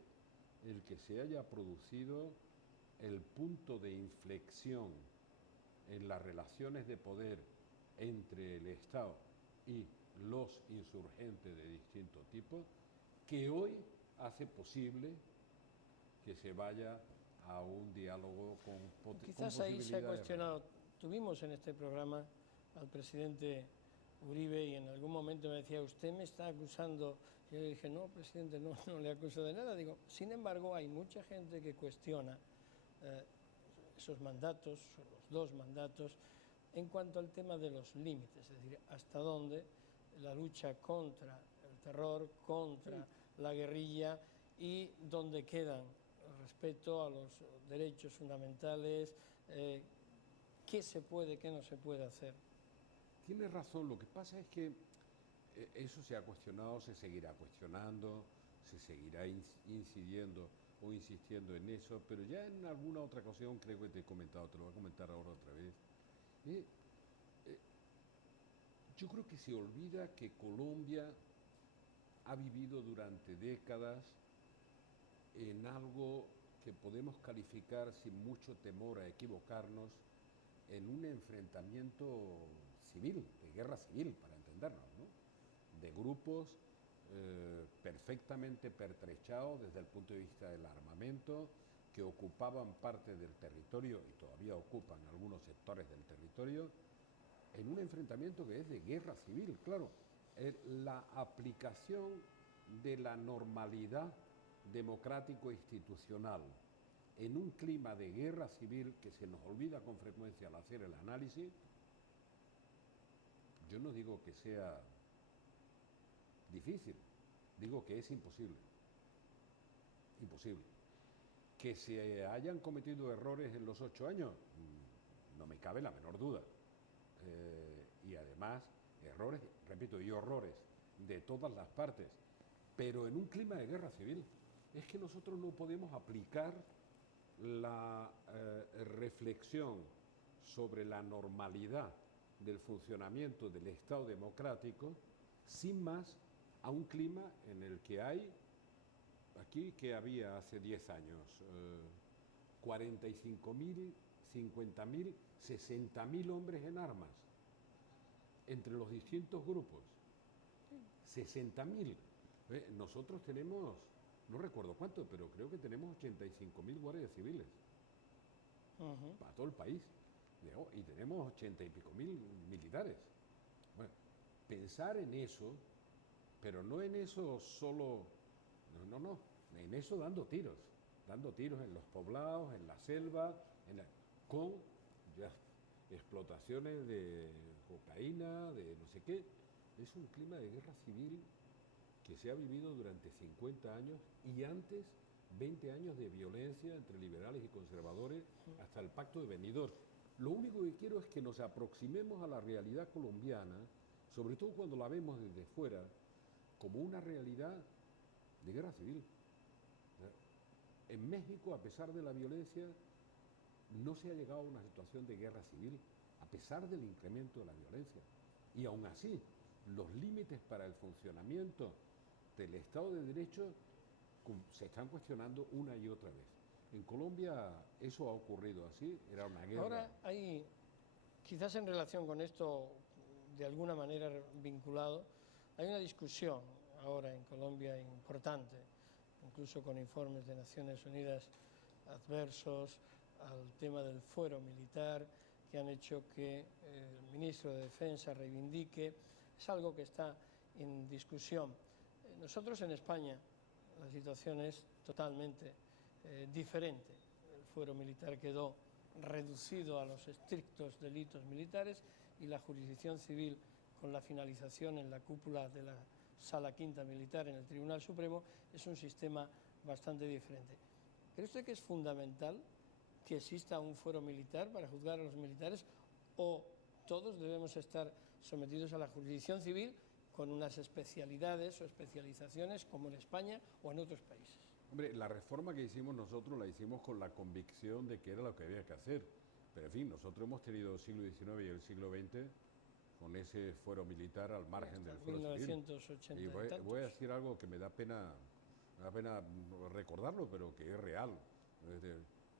el que se haya producido el punto de inflexión en las relaciones de poder entre el Estado y los insurgentes de distinto tipo, que hoy hace posible que se vaya a un diálogo con Quizás ahí se ha cuestionado. Tuvimos en este programa al presidente Uribe y en algún momento me decía, usted me está acusando. Yo le dije, no, presidente, no le acuso de nada. Digo, sin embargo, hay mucha gente que cuestiona esos mandatos, los dos mandatos, en cuanto al tema de los límites, es decir, hasta dónde la lucha contra el terror, contra la guerrilla y dónde quedan respecto a los derechos fundamentales, qué se puede, qué no se puede hacer. Tiene razón, lo que pasa es que eso se ha cuestionado, se seguirá cuestionando, se seguirá incidiendo o insistiendo en eso, pero ya en alguna otra ocasión creo que te he comentado, te lo voy a comentar ahora otra vez. Yo creo que se olvida que Colombia ha vivido durante décadas en algo que podemos calificar sin mucho temor a equivocarnos en un enfrentamiento civil, de guerra civil, para entendernos, ¿no? De grupos perfectamente pertrechados desde el punto de vista del armamento, que ocupaban parte del territorio y todavía ocupan algunos sectores del territorio, en un enfrentamiento que es de guerra civil, claro. La aplicación de la normalidad democrático-institucional en un clima de guerra civil que se nos olvida con frecuencia al hacer el análisis, yo no digo que sea difícil, digo que es imposible. Imposible. Que se hayan cometido errores en los 8 años, no me cabe la menor duda. Y además, errores, repito, y horrores de todas las partes, pero en un clima de guerra civil. Es que nosotros no podemos aplicar la reflexión sobre la normalidad del funcionamiento del Estado democrático sin más a un clima en el que hay, aquí que había hace 10 años, 45.000, 50.000, 60.000 hombres en armas entre los distintos grupos. 60.000. Nosotros tenemos, no recuerdo cuánto, pero creo que tenemos 85.000 guardias civiles para todo el país. Y tenemos 80 y pico mil militares. Bueno, pensar en eso, pero no en eso solo, no, en eso dando tiros en los poblados, en la selva, con ya, explotaciones de cocaína, de no sé qué. Es un clima de guerra civil que se ha vivido durante 50 años y antes 20 años de violencia entre liberales y conservadores hasta el Pacto de Benidorm. Lo único que quiero es que nos aproximemos a la realidad colombiana, sobre todo cuando la vemos desde fuera, como una realidad de guerra civil. En México, a pesar de la violencia, no se ha llegado a una situación de guerra civil, a pesar del incremento de la violencia. Y aún así, los límites para el funcionamiento del Estado de Derecho se están cuestionando una y otra vez. En Colombia eso ha ocurrido así, era una guerra. Ahora hay, quizás en relación con esto, de alguna manera vinculado, hay una discusión ahora en Colombia importante incluso con informes de Naciones Unidas adversos al tema del fuero militar, que han hecho que el ministro de Defensa reivindique. Es algo que está en discusión. Nosotros en España la situación es totalmente diferente. El fuero militar quedó reducido a los estrictos delitos militares y la jurisdicción civil, con la finalización en la cúpula de la Sala Quinta Militar en el Tribunal Supremo, es un sistema bastante diferente. ¿Cree usted que es fundamental que exista un fuero militar para juzgar a los militares, o todos debemos estar sometidos a la jurisdicción civil con unas especialidades o especializaciones como en España o en otros países? Hombre, la reforma que hicimos nosotros la hicimos con la convicción de que era lo que había que hacer. Pero en fin, nosotros hemos tenido el siglo XIX y el siglo XX con ese fuero militar al margen del fuero 1980 civil. Y voy a decir algo que me da pena recordarlo, pero que es real.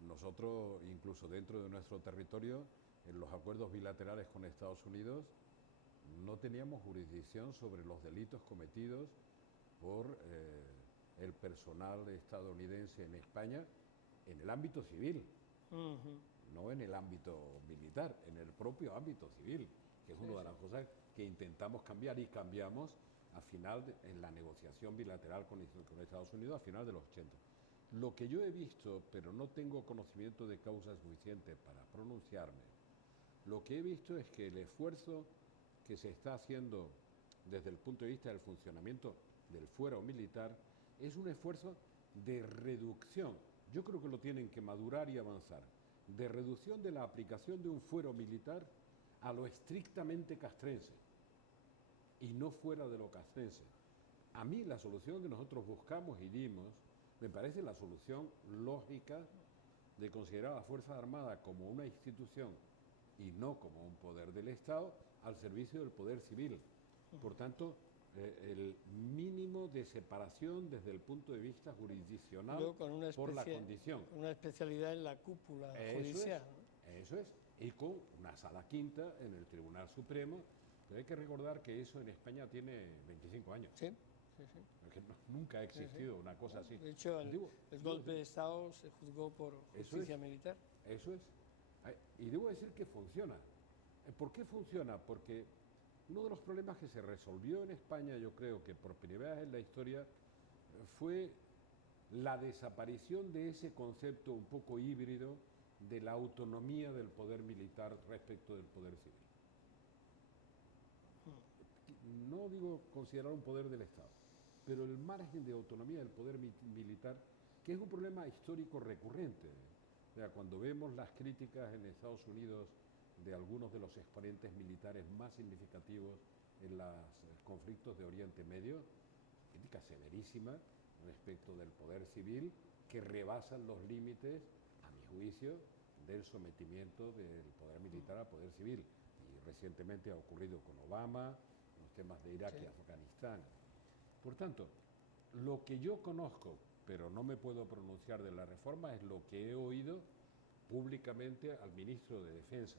Nosotros, incluso dentro de nuestro territorio, en los acuerdos bilaterales con Estados Unidos, no teníamos jurisdicción sobre los delitos cometidos por el personal estadounidense en España en el ámbito civil, no en el ámbito militar, en el propio ámbito civil, que es una de las cosas que intentamos cambiar y cambiamos al final en la negociación bilateral con Estados Unidos a final de los 80. Lo que yo he visto, pero no tengo conocimiento de causa suficiente para pronunciarme, lo que he visto es que el esfuerzo que se está haciendo desde el punto de vista del funcionamiento del fuero militar es un esfuerzo de reducción. Yo creo que lo tienen que madurar y avanzar, de reducción de la aplicación de un fuero militar a lo estrictamente castrense y no fuera de lo castrense. A mí la solución que nosotros buscamos y dimos me parece la solución lógica de considerar a la Fuerza Armada como una institución y no como un poder del Estado al servicio del poder civil. Por tanto, el mínimo de separación desde el punto de vista jurisdiccional por la condición. Con una especialidad en la cúpula judicial. Eso es, y con una sala quinta en el Tribunal Supremo. Pero hay que recordar que eso en España tiene 25 años. Sí. Porque nunca ha existido una cosa así. De hecho, el golpe de Estado se juzgó por justicia militar. Eso es. Y debo decir que funciona. ¿Por qué funciona? Porque uno de los problemas que se resolvió en España, yo creo que por primera vez en la historia, fue la desaparición de ese concepto un poco híbrido de la autonomía del poder militar respecto del poder civil. No digo considerar un poder del Estado, pero el margen de autonomía del poder militar, que es un problema histórico recurrente. O sea, cuando vemos las críticas en Estados Unidos de algunos de los exponentes militares más significativos en los conflictos de Oriente Medio, críticas severísimas respecto del poder civil que rebasan los límites, a mi juicio, del sometimiento del poder militar al poder civil. Y recientemente ha ocurrido con Obama, los temas de Irak y Afganistán. Por tanto, lo que yo conozco, pero no me puedo pronunciar de la reforma, es lo que he oído públicamente al ministro de Defensa.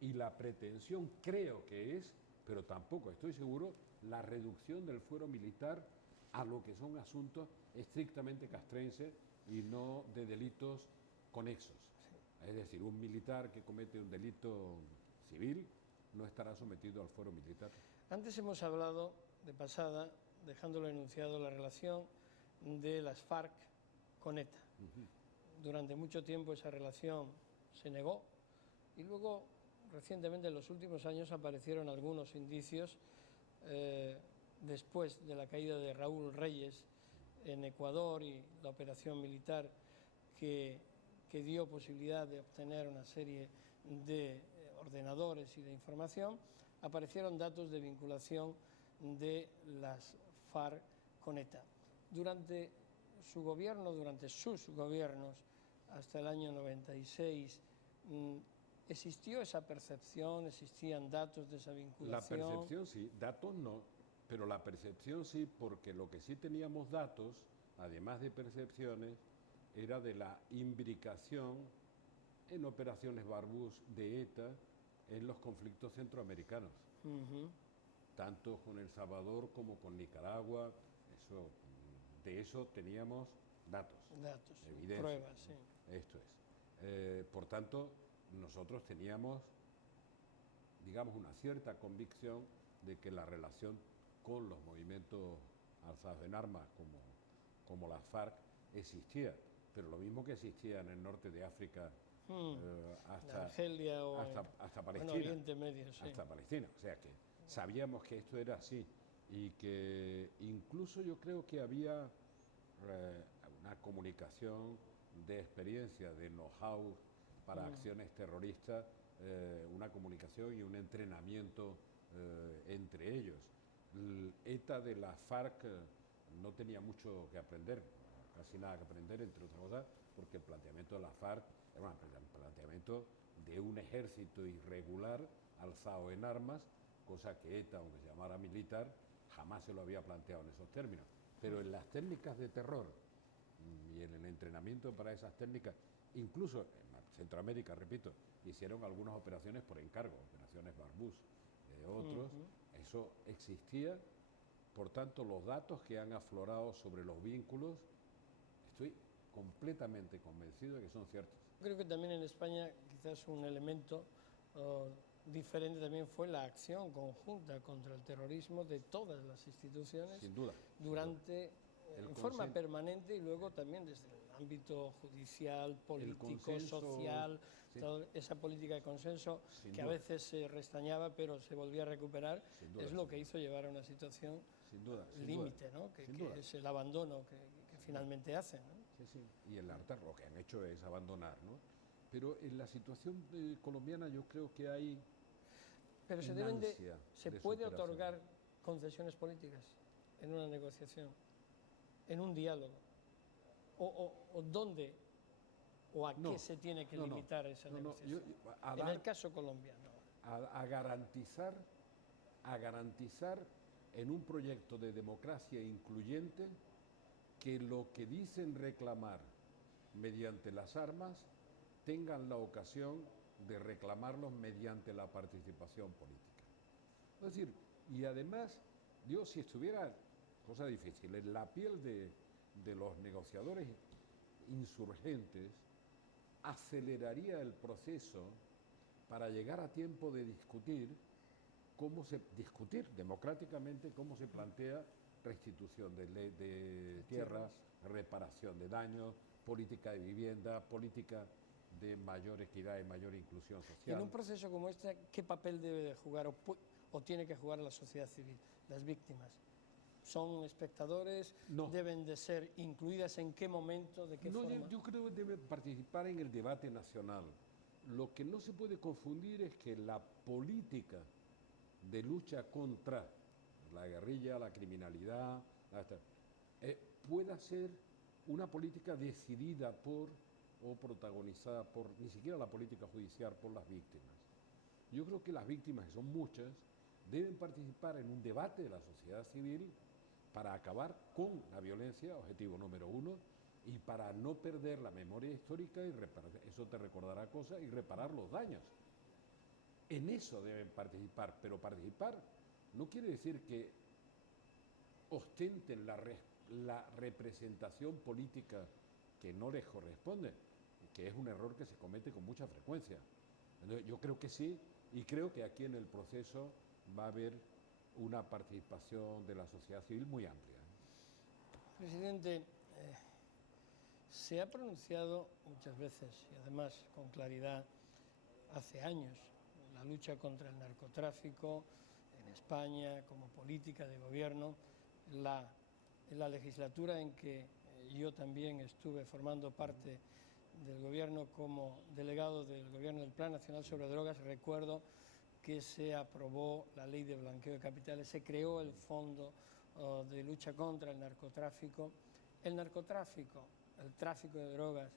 Y la pretensión creo que es, pero tampoco estoy seguro, la reducción del fuero militar a lo que son asuntos estrictamente castrenses y no de delitos conexos. Es decir, un militar que comete un delito civil no estará sometido al fuero militar. Antes hemos hablado, de pasada, dejándolo enunciado, la relación de las FARC con ETA. Durante mucho tiempo esa relación se negó y luego, recientemente, en los últimos años, aparecieron algunos indicios después de la caída de Raúl Reyes en Ecuador y la operación militar que dio posibilidad de obtener una serie de ordenadores y de información, aparecieron datos de vinculación de las FARC con ETA. Durante su gobierno, durante sus gobiernos, hasta el año 96, ¿existió esa percepción? ¿Existían datos de esa vinculación? La percepción sí, datos no, pero la percepción sí, porque lo que sí teníamos datos, además de percepciones, era de la imbricación en operaciones Barbús de ETA en los conflictos centroamericanos, tanto con El Salvador como con Nicaragua. Eso de eso teníamos datos, evidencias, pruebas, sí. Esto es. Por tanto, nosotros teníamos, digamos, una cierta convicción de que la relación con los movimientos alzados en armas, como las FARC, existía, pero lo mismo que existía en el norte de África hasta Argelia o hasta Palestina, en Oriente Medio, sí. hasta Palestina, o sea que sabíamos que esto era así y que incluso yo creo que había una comunicación de experiencia, de know-how para acciones terroristas, una comunicación y un entrenamiento entre ellos. El ETA de la FARC no tenía mucho que aprender, casi nada que aprender, entre otras cosas, porque el planteamiento de la FARC era un planteamiento de un ejército irregular alzado en armas, cosa que ETA, aunque se llamara militar, jamás se lo había planteado en esos términos. Pero en las técnicas de terror y en el entrenamiento para esas técnicas, incluso en Centroamérica, repito, hicieron algunas operaciones por encargo, operaciones Barbús, otros, eso existía. Por tanto, los datos que han aflorado sobre los vínculos, estoy completamente convencido de que son ciertos. Creo que también en España quizás un elemento diferente también fue la acción conjunta contra el terrorismo de todas las instituciones. Sin duda. Durante, en forma permanente y luego también desde el ámbito judicial, político, social, sí. Toda esa política de consenso que a veces se restañaba pero se volvía a recuperar, es lo que hizo llevar a una situación límite, ¿no? Que es el abandono que finalmente hacen, ¿no? Sí, sí. Y el hartar lo que han hecho es abandonar, ¿no? Pero en la situación colombiana yo creo que hay... Pero se puede otorgar concesiones políticas en una negociación, en un diálogo, o dónde o a qué se tiene que limitar esa negociación. En el caso colombiano. A garantizar en un proyecto de democracia incluyente que lo que dicen reclamar mediante las armas tengan la ocasión de reclamarlos mediante la participación política. Es decir, y además, yo si estuviera, cosa difícil, en la piel de los negociadores insurgentes, aceleraría el proceso para llegar a tiempo de discutir democráticamente cómo se plantea restitución de tierras, reparación de daños, política de vivienda, política de mayor equidad y mayor inclusión social. Y en un proceso como este, ¿qué papel debe de jugar o tiene que jugar la sociedad civil, las víctimas? ¿Son espectadores? No. ¿Deben de ser incluidas en qué momento, de qué forma? Yo creo que deben participar en el debate nacional. Lo que no se puede confundir es que la política de lucha contra la guerrilla, la criminalidad, pueda ser una política decidida por o protagonizada por, ni siquiera la política judicial, por las víctimas. Yo creo que las víctimas, que son muchas, deben participar en un debate de la sociedad civil para acabar con la violencia, objetivo número uno, y para no perder la memoria histórica y eso te recordará cosas y reparar los daños. En eso deben participar, pero participar no quiere decir que ostenten la representación política que no les corresponde, que es un error que se comete con mucha frecuencia. Entonces, yo creo que sí, y creo que aquí en el proceso va a haber una participación de la sociedad civil muy amplia. Presidente, se ha pronunciado muchas veces, y además con claridad, hace años, la lucha contra el narcotráfico en España como política de gobierno. En la legislatura en que yo también estuve formando parte del gobierno como delegado del gobierno del Plan Nacional sobre Drogas, recuerdo que se aprobó la ley de blanqueo de capitales, se creó el Fondo de lucha contra el narcotráfico. El narcotráfico, el tráfico de drogas,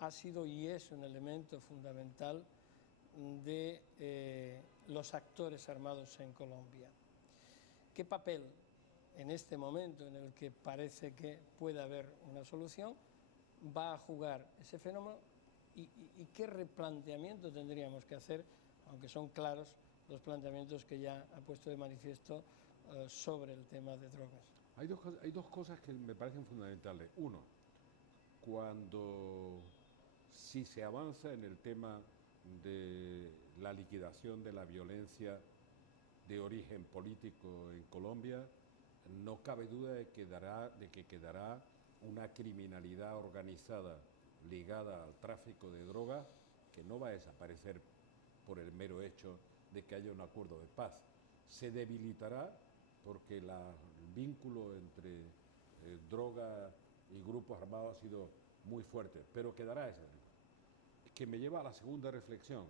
ha sido y es un elemento fundamental de los actores armados en Colombia. ¿Qué papel en este momento en el que parece que puede haber una solución va a jugar ese fenómeno y qué replanteamiento tendríamos que hacer, aunque son claros los planteamientos que ya ha puesto de manifiesto sobre el tema de drogas. Hay dos cosas que me parecen fundamentales. Uno, si se avanza en el tema de la liquidación de la violencia de origen político en Colombia, no cabe duda de que quedará una criminalidad organizada ligada al tráfico de drogas que no va a desaparecer por el mero hecho de que haya un acuerdo de paz. Se debilitará porque el vínculo entre droga y grupos armados ha sido muy fuerte, pero quedará ese. Que me lleva a la segunda reflexión.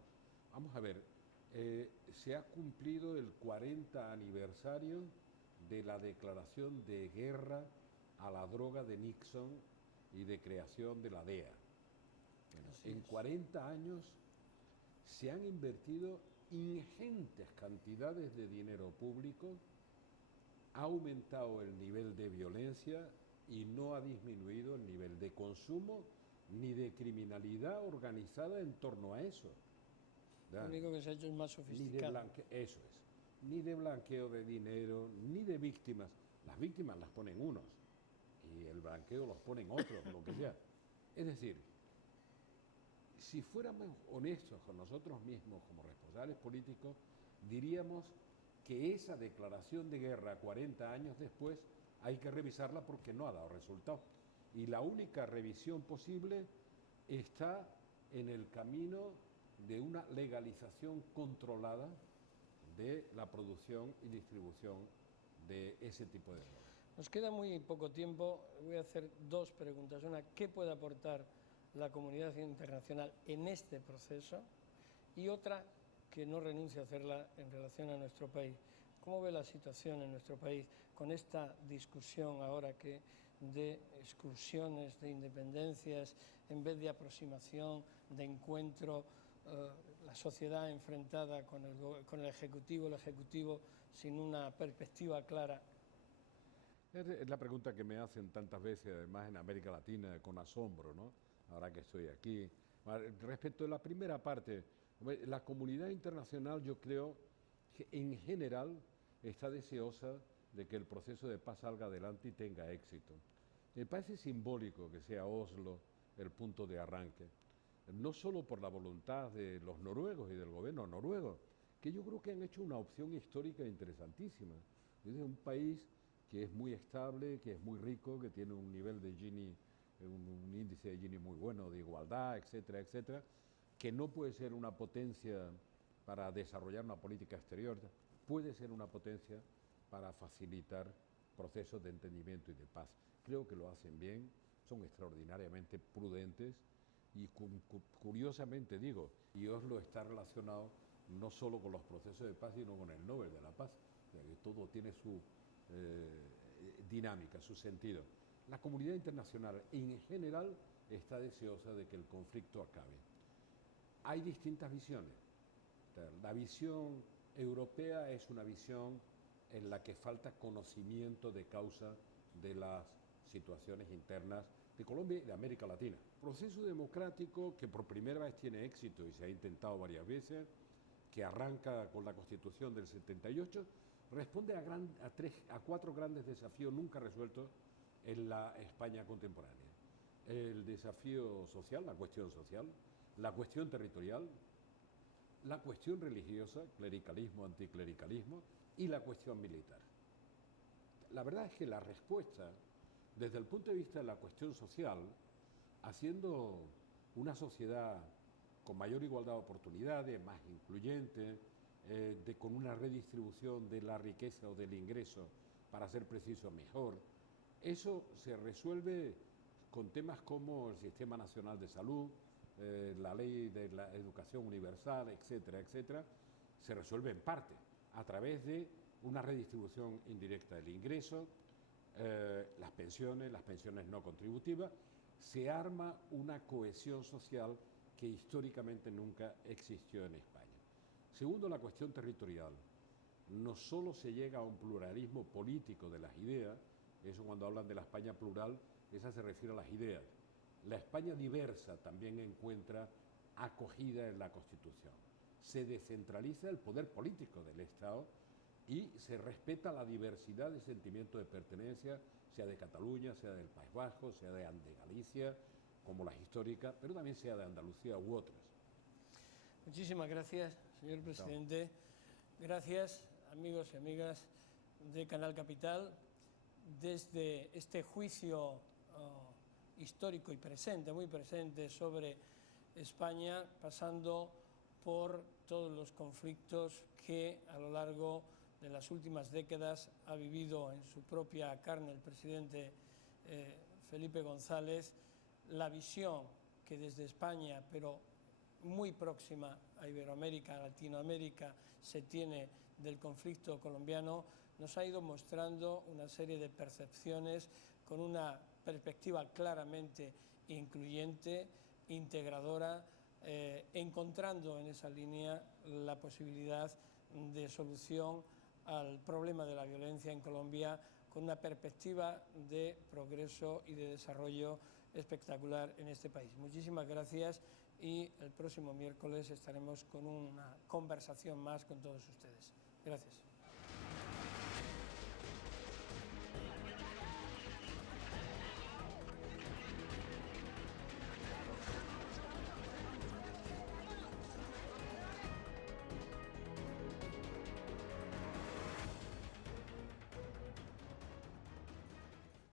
Vamos a ver, se ha cumplido el 40 aniversario de la declaración de guerra a la droga de Nixon y de creación de la DEA. Bueno, en 40 años se han invertido ingentes cantidades de dinero público, ha aumentado el nivel de violencia y no ha disminuido el nivel de consumo ni de criminalidad organizada en torno a eso. Lo único que se ha hecho es más sofisticado. Eso es. Ni de blanqueo de dinero, ni de víctimas. Las víctimas las ponen unos y el blanqueo los ponen otros, lo que sea. Es decir, si fuéramos honestos con nosotros mismos como responsables políticos, diríamos que esa declaración de guerra 40 años después hay que revisarla porque no ha dado resultado. Y la única revisión posible está en el camino de una legalización controlada de la producción y distribución de ese tipo de drogas. Nos queda muy poco tiempo. Voy a hacer dos preguntas. Una, ¿qué puede aportar la comunidad internacional en este proceso? Y otra, que no renuncie a hacerla en relación a nuestro país. ¿Cómo ve la situación en nuestro país con esta discusión ahora de exclusiones, de independencias, en vez de aproximación, de encuentro, la sociedad enfrentada con el Ejecutivo sin una perspectiva clara? Es la pregunta que me hacen tantas veces, además en América Latina, con asombro, ¿no? Ahora que estoy aquí. Respecto a la primera parte, la comunidad internacional, yo creo que en general está deseosa de que el proceso de paz salga adelante y tenga éxito. Me parece simbólico que sea Oslo el punto de arranque, no solo por la voluntad de los noruegos y del gobierno noruego, que yo creo que han hecho una opción histórica interesantísima. Es un país que es muy estable, que es muy rico, que tiene un nivel de Gini, un índice de Gini muy bueno, de igualdad, etcétera, etcétera, que no puede ser una potencia para desarrollar una política exterior, puede ser una potencia para facilitar procesos de entendimiento y de paz. Creo que lo hacen bien, son extraordinariamente prudentes y curiosamente digo, y Oslo está relacionado no solo con los procesos de paz, sino con el Nobel de la Paz, o sea, que todo tiene su dinámica, su sentido. La comunidad internacional en general está deseosa de que el conflicto acabe. Hay distintas visiones. La visión europea es una visión en la que falta conocimiento de causa de las situaciones internas de Colombia y de América Latina. Proceso democrático que por primera vez tiene éxito y se ha intentado varias veces, que arranca con la Constitución del 78, responde a cuatro grandes desafíos nunca resueltos en la España contemporánea. El desafío social, la cuestión territorial, la cuestión religiosa, clericalismo, anticlericalismo, y la cuestión militar. La verdad es que la respuesta, desde el punto de vista de la cuestión social, haciendo una sociedad con mayor igualdad de oportunidades, más incluyente, con una redistribución de la riqueza o del ingreso, para ser preciso, mejor, eso se resuelve con temas como el Sistema Nacional de Salud, la ley de la educación universal, etcétera, etcétera, se resuelve en parte a través de una redistribución indirecta del ingreso, las pensiones no contributivas, se arma una cohesión social que históricamente nunca existió en España. Segundo, la cuestión territorial. No solo se llega a un pluralismo político de las ideas, eso cuando hablan de la España plural, esa se refiere a las ideas. La España diversa también encuentra acogida en la Constitución. Se descentraliza el poder político del Estado y se respeta la diversidad de sentimientos de pertenencia, sea de Cataluña, sea del País Vasco, sea de Galicia, como las históricas, pero también sea de Andalucía u otras. Muchísimas gracias, señor presidente. Gracias, amigos y amigas de Canal Capital. Desde este juicio histórico y presente, muy presente, sobre España, pasando por todos los conflictos que a lo largo de las últimas décadas ha vivido en su propia carne el presidente Felipe González, la visión que desde España, pero muy próxima a Iberoamérica, a Latinoamérica, se tiene del conflicto colombiano, nos ha ido mostrando una serie de percepciones con una perspectiva claramente incluyente, integradora, encontrando en esa línea la posibilidad de solución al problema de la violencia en Colombia con una perspectiva de progreso y de desarrollo espectacular en este país. Muchísimas gracias y el próximo miércoles estaremos con una conversación más con todos ustedes. Gracias.